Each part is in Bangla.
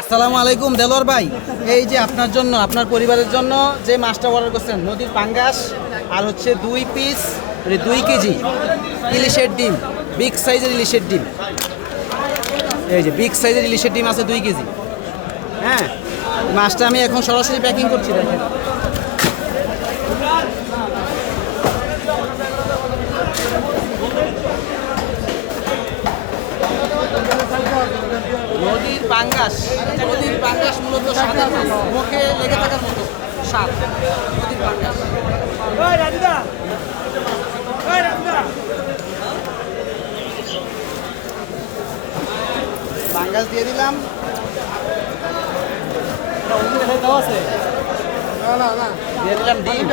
আসসালামু আলাইকুম দেলোয়ার ভাই, এই যে আপনার জন্য আপনার পরিবারের জন্য যে মাছটা অর্ডার করছেন নদীর পাঙ্গাস আর হচ্ছে 2 পিস 2 কেজি ইলিশের ডিম, বিগ সাইজের ইলিশের ডিম। এই যে বিগ সাইজের ইলিশের ডিম আছে 2 কেজি। হ্যাঁ, মাছটা আমি এখন সরাসরি প্যাকিং করছি। দেখেন নদীর পাঙ্গাস, নদীর পাঙ্গাস মূলত স্বাদের মাছ, মুখে লেগে থাকার মতো স্বাদ। নদীর পাঙ্গাস পাঙ্গাস দিয়ে দিলাম। দিয়ে দিলাম ডিম।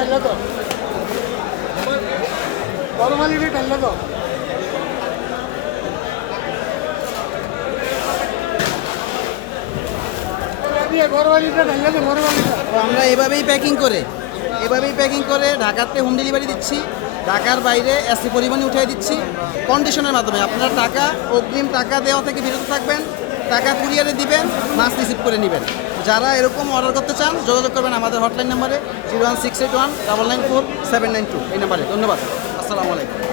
তো আমরা এভাবেই প্যাকিং করে ঢাকাতে হোম ডেলিভারি দিচ্ছি। ঢাকার বাইরে এসি পরিবহনে উঠিয়ে দিচ্ছি কন্ডিশনের মাধ্যমে। আপনারা অগ্রিম টাকা দেওয়া থেকে বিরত থাকবেন, টাকা কুরিয়ারে দিবেন, মাছ রিসিভ করে নেবেন। যারা এরকম অর্ডার করতে চান যোগাযোগ করবেন আমাদের হটলাইন নাম্বারে 01681994792 এই নাম্বারে। ধন্যবাদ, আসসালামু আলাইকুম।